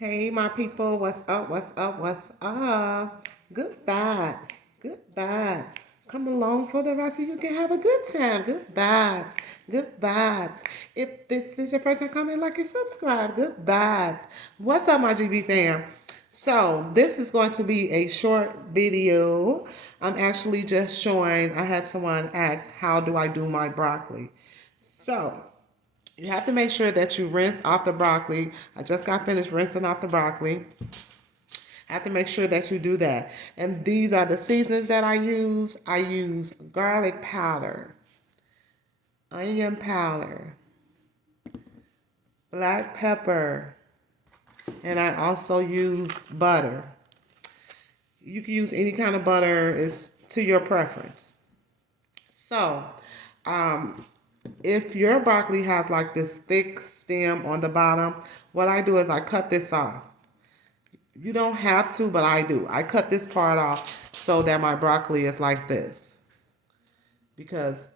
Hey, my people, what's up? What's up? What's up? Good vibes. Good vibes. Come along for the rest of you can have a good time. Good vibes. Good vibes. If this is your first time coming, like and subscribe. Good vibes. What's up, my GB fam? So, this is going to be a short video. I'm actually just showing, I had someone ask, how do I do my broccoli? So, you have to make sure that you rinse off the broccoli. I just got finished rinsing off the broccoli. Have to make sure that you do that. And these are the seasonings that I use. I use garlic powder, onion powder, black pepper, and I also use butter. You can use any kind of butter, it's to your preference. So, um, if your broccoli has like this thick stem on the bottom, what I do is I cut this off. You don't have to, but I do. I cut this part off so that my broccoli is like this. Because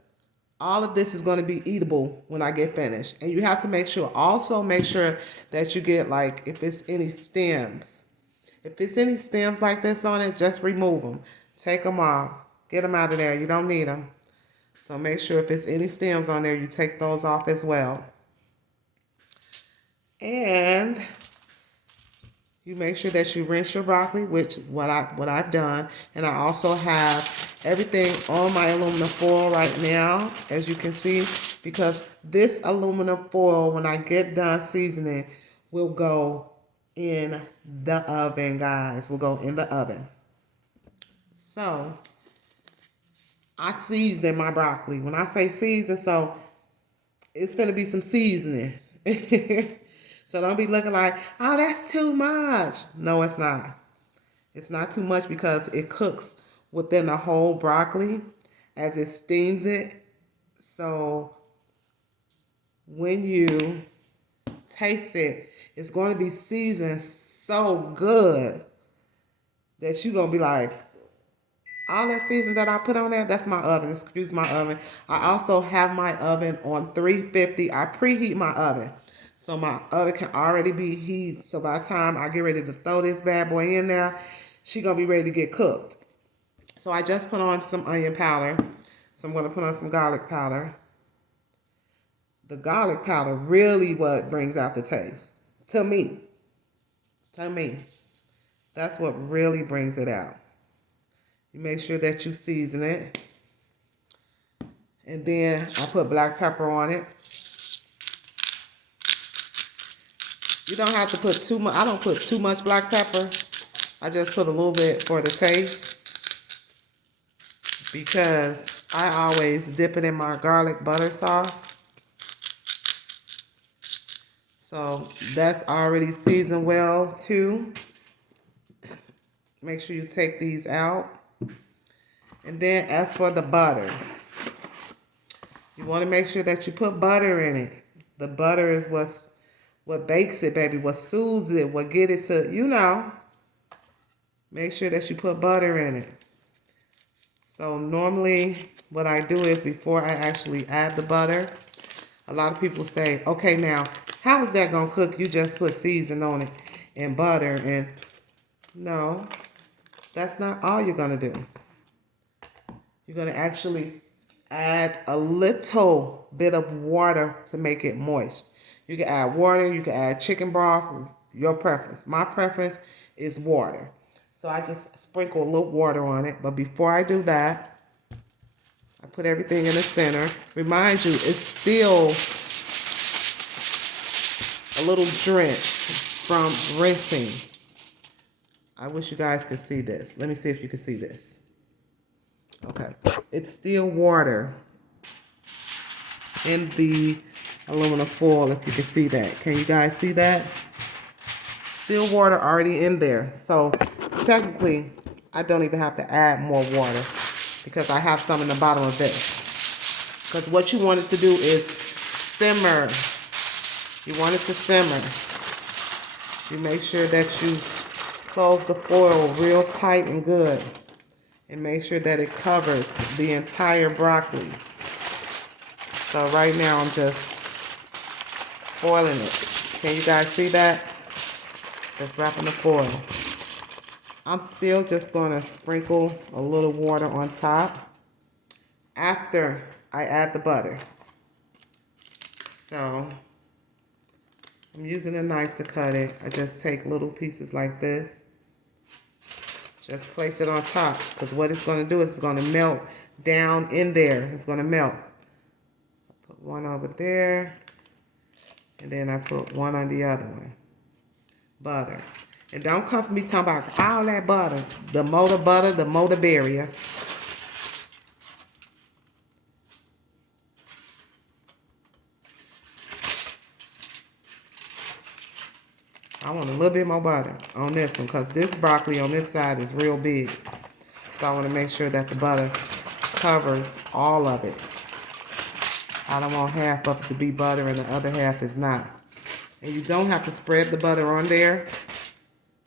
all of this is going to be eatable when I get finished. And you have to also make sure that you get like, if it's any stems. If it's any stems like this on it, just remove them. Take them off. Get them out of there. You don't need them. So make sure if it's any stems on there, you take those off as well. And you make sure that you rinse your broccoli, which what I've done, and I also have everything on my aluminum foil right now, as you can see, because this aluminum foil, when I get done seasoning, will go in the oven, guys. Will go in the oven. So I season my broccoli. When I say season, so it's gonna be some seasoning. So don't be looking like, oh, that's too much. No, it's not. It's not too much because it cooks within the whole broccoli as it steams it. So when you taste it, it's going to be seasoned so good that you're going to be like, all that season that I put on there, that's my oven. Excuse my oven. I also have my oven on 350. I preheat my oven. So my oven can already be heated. So by the time I get ready to throw this bad boy in there, she gonna be ready to get cooked. So I just put on some onion powder. So I'm gonna put on some garlic powder. The garlic powder really what brings out the taste. To me. To me. That's what really brings it out. You make sure that you season it. And then I put black pepper on it. You don't have to put too much. I don't put too much black pepper. I just put a little bit for the taste. Because I always dip it in my garlic butter sauce. So that's already seasoned well too. Make sure you take these out. And then as for the butter, you want to make sure that you put butter in it. The butter is what bakes it, baby, what soothes it, what get it to, make sure that you put butter in it. So normally what I do is before I actually add the butter, a lot of people say, okay, now, how is that going to cook? You just put season on it and butter. And no, that's not all you're going to do. You're going to actually add a little bit of water to make it moist. You can add water, you can add chicken broth, your preference. My preference is water. So I just sprinkle a little water on it. But before I do that, I put everything in the center. Remind you, it's still a little drenched from rinsing. I wish you guys could see this. Let me see if you can see this. Okay, it's still water in the aluminum foil, if you can see that. Can you guys see that? Still water already in there. So technically, I don't even have to add more water because I have some in the bottom of this. Because what you want it to do is simmer. You want it to simmer. You make sure that you close the foil real tight and good. And make sure that it covers the entire broccoli. So right now I'm just foiling it. Can you guys see that? Just wrapping the foil. I'm still just going to sprinkle a little water on top after I add the butter. So I'm using a knife to cut it. I just take little pieces like this. Just place it on top, because what it's going to do is it's going to melt down in there. It's going to melt. So I put one over there, and then I put one on the other one. Butter. And don't come for me talking about all that butter. The motor butter, the motor barrier. I want a little bit more butter on this one, because this broccoli on this side is real big. So I want to make sure that the butter covers all of it. I don't want half of it to be butter and the other half is not. And you don't have to spread the butter on there.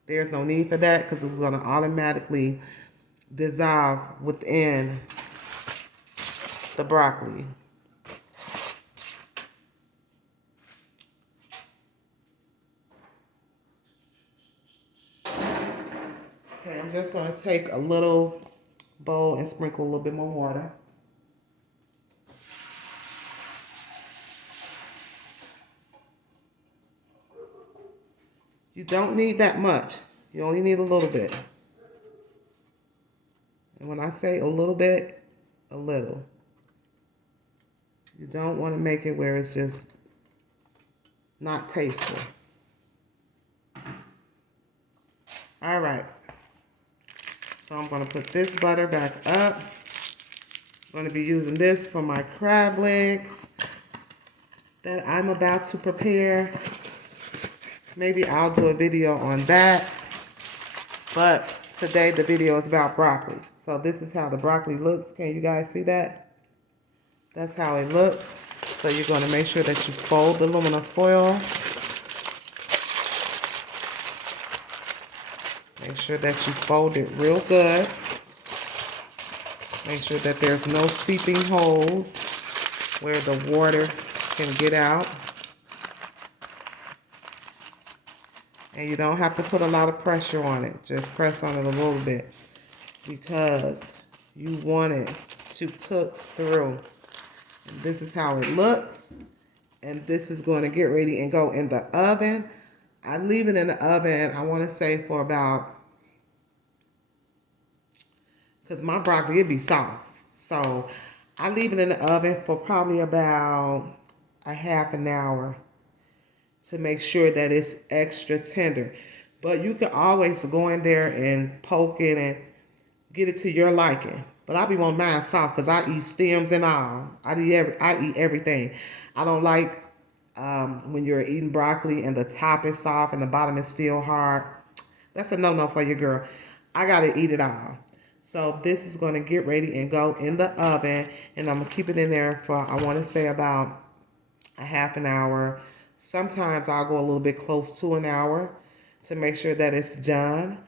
There's no need for that, because it's going to automatically dissolve within the broccoli. Okay, I'm just going to take a little bowl and sprinkle a little bit more water. You don't need that much. You only need a little bit. And when I say a little bit, a little. You don't want to make it where it's just not tasteful. All right. So I'm going to put this butter back up. I'm going to be using this for my crab legs that I'm about to prepare. Maybe I'll do a video on that. But today the video is about broccoli. So this is how the broccoli looks. Can you guys see that? That's how it looks. So you're going to make sure that you fold the aluminum foil. Make sure that you fold it real good. Make sure that there's no seeping holes where the water can get out. And you don't have to put a lot of pressure on it. Just press on it a little bit, because you want it to cook through. And this is how it looks. And this is going to get ready and go in the oven. I leave it in the oven, I want to say for about, because my broccoli, it'd be soft. So I leave it in the oven for probably about a half an hour to make sure that it's extra tender. But you can always go in there and poke it and get it to your liking. But I be wanting mine soft, because I eat stems and all. I eat everything. I don't like when you're eating broccoli and the top is soft and the bottom is still hard. That's a no-no for your girl. I gotta eat it all. So this is gonna get ready and go in the oven, and I'm gonna keep it in there for, I wanna say, about a half an hour. Sometimes I'll go a little bit close to an hour to make sure that it's done.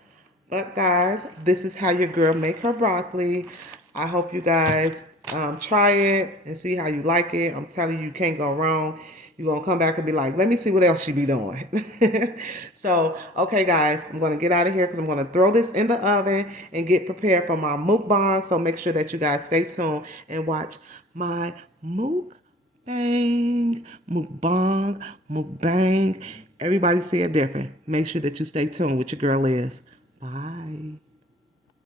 But guys, this is how your girl make her broccoli. I hope you guys try it and see how you like it. I'm telling you, you can't go wrong. You're going to come back and be like, let me see what else she be doing. So, okay, guys, I'm going to get out of here because I'm going to throw this in the oven and get prepared for my mukbang. So make sure that you guys stay tuned and watch my mukbang, mukbang. Everybody see it different. Make sure that you stay tuned with your girl Liz. Bye.